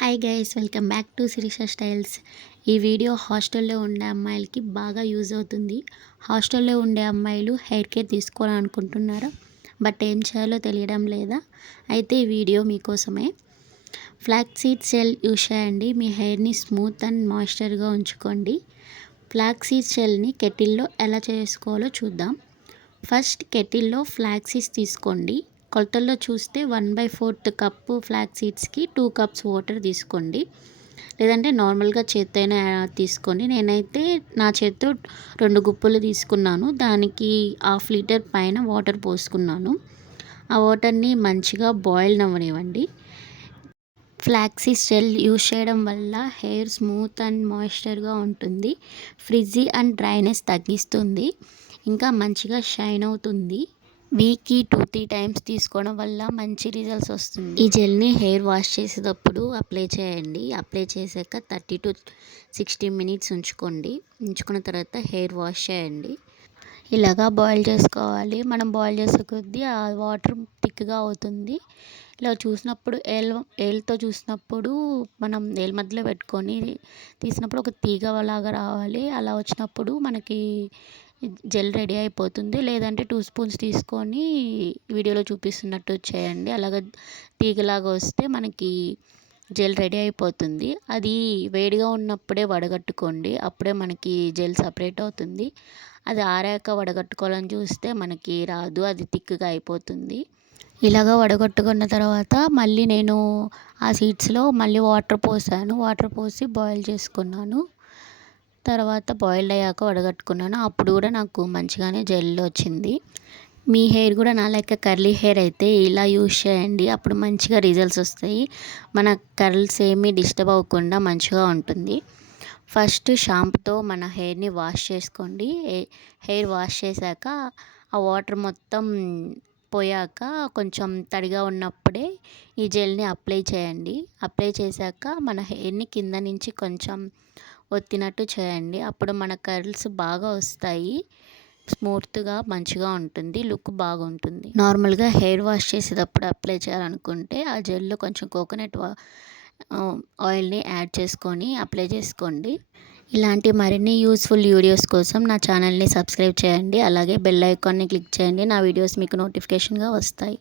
Hi guys, welcome back to Sirisha Styles. ఈ video హాస్టల్లో ఉండే అమ్మాయిలకి బాగా యూజ్ అవుతుంది. హాస్టల్లో ఉండే అమ్మాయిలు హెయిర్ కేర్ తీసుకోవాలనుకుంటున్నారా, బట్ ఏం చేయాలో తెలియడం లేదా? అయితే ఈ వీడియో మీకోసమే. ఫ్లాక్స్ సీడ్స్ జెల్ యూజ్ చేయండి. మీ హెయిర్ని స్మూత్ అండ్ మాయిశ్చర్గా ఉంచుకోండి. ఫ్లాక్స్ సీడ్స్ జెల్ని కెటిల్లో ఎలా చేసుకోవాలో చూద్దాం. ఫస్ట్ కెటిల్లో ఫ్లాక్స్ సీడ్స్ తీసుకోండి. కొలతల్లో చూస్తే 1/4 కప్పు ఫ్లాక్స్ సీడ్స్కి 2 కప్స్ వాటర్ తీసుకోండి, లేదంటే నార్మల్గా చేత్తైనా తీసుకోండి. నేనైతే నా చేత్తో 2 గుప్పులు తీసుకున్నాను. దానికి 1/2 లీటర్ పైన వాటర్ పోసుకున్నాను. ఆ వాటర్ని మంచిగా బాయిల్ అవ్వనివ్వండి. ఫ్లాక్స్ సీడ్స్ జెల్ యూజ్ చేయడం వల్ల హెయిర్ స్మూత్ అండ్ మాయిశ్చర్గా ఉంటుంది. ఫ్రిజీ అండ్ డ్రైనెస్ తగ్గిస్తుంది, ఇంకా మంచిగా షైన్ అవుతుంది. వీక్కి 2-3 టైమ్స్ తీసుకోవడం వల్ల మంచి రిజల్ట్స్ వస్తుంది. ఈ జెల్ని హెయిర్ వాష్ చేసేటప్పుడు అప్లై చేయండి. అప్లై చేశాక 30 to 60 మినిట్స్ ఉంచుకున్న తర్వాత హెయిర్ వాష్ చేయండి. ఇలాగా బాయిల్ చేసుకోవాలి. మనం బాయిల్ చేసే కొద్దీ ఆ వాటర్ థిక్గా అవుతుంది. ఇలా చూసినప్పుడు ఏళ్ళతో చూసినప్పుడు మనం ఏళ్ళ మధ్యలో పెట్టుకొని తీసినప్పుడు ఒక తీగలాగా రావాలి. అలా వచ్చినప్పుడు మనకి జెల్ రెడీ అయిపోతుంది. లేదంటే 2 స్పూన్స్ తీసుకొని వీడియోలో చూపిస్తున్నట్టు చేయండి. అలాగ తీగలాగా వస్తే మనకి జెల్ రెడీ అయిపోతుంది. అది వేడిగా ఉన్నప్పుడే వడగట్టుకోండి, అప్పుడే మనకి జెల్ సపరేట్ అవుతుంది. అది ఆరాక వడగట్టుకోవాలని చూస్తే మనకి రాదు, అది థిక్గా అయిపోతుంది. ఇలాగ వడగట్టుకున్న తర్వాత మళ్ళీ నేను ఆ సీడ్స్లో మళ్ళీ వాటర్ పోసాను. వాటర్ పోసి బాయిల్ చేసుకున్నాను. తర్వాత బాయిల్డ్ అయ్యాక వడగట్టుకున్నాను. అప్పుడు కూడా నాకు మంచిగానే జెల్ వచ్చింది. మీ హెయిర్ కూడా నా లెక్క కర్లీ హెయిర్ అయితే ఇలా యూజ్ చేయండి, అప్పుడు మంచిగా రిజల్ట్స్ వస్తాయి. మన కర్ల్స్ ఏమీ డిస్టర్బ్ అవ్వకుండా మంచిగా ఉంటుంది. ఫస్ట్ షాంపూతో మన హెయిర్ని వాష్ చేసుకోండి. హెయిర్ వాష్ చేశాక ఆ వాటర్ మొత్తం పోయాక కొంచెం తడిగా ఉన్నప్పుడే ఈ జెల్ని అప్లై చేయండి. అప్లై చేశాక మన హెయిర్ని కింద నుంచి కొంచెం ఒత్తినట్టు చేయండి. అప్పుడు మన కర్ల్స్ బాగా వస్తాయి, స్మూత్గా మంచిగా ఉంటుంది, లుక్ బాగుంటుంది. నార్మల్గా హెయిర్ వాష్ చేసేటప్పుడు అప్లై చేయాలనుకుంటే ఆ జెల్లో కొంచెం కోకోనట్ ఆయిల్ని యాడ్ చేసుకొని అప్లై చేసుకోండి. ఇలాంటి మరిన్ని యూస్ఫుల్ వీడియోస్ కోసం నా ఛానల్ని సబ్స్క్రైబ్ చేయండి. అలాగే బెల్ ఐకాన్ని క్లిక్ చేయండి. నా వీడియోస్ మీకు నోటిఫికేషన్గా వస్తాయి.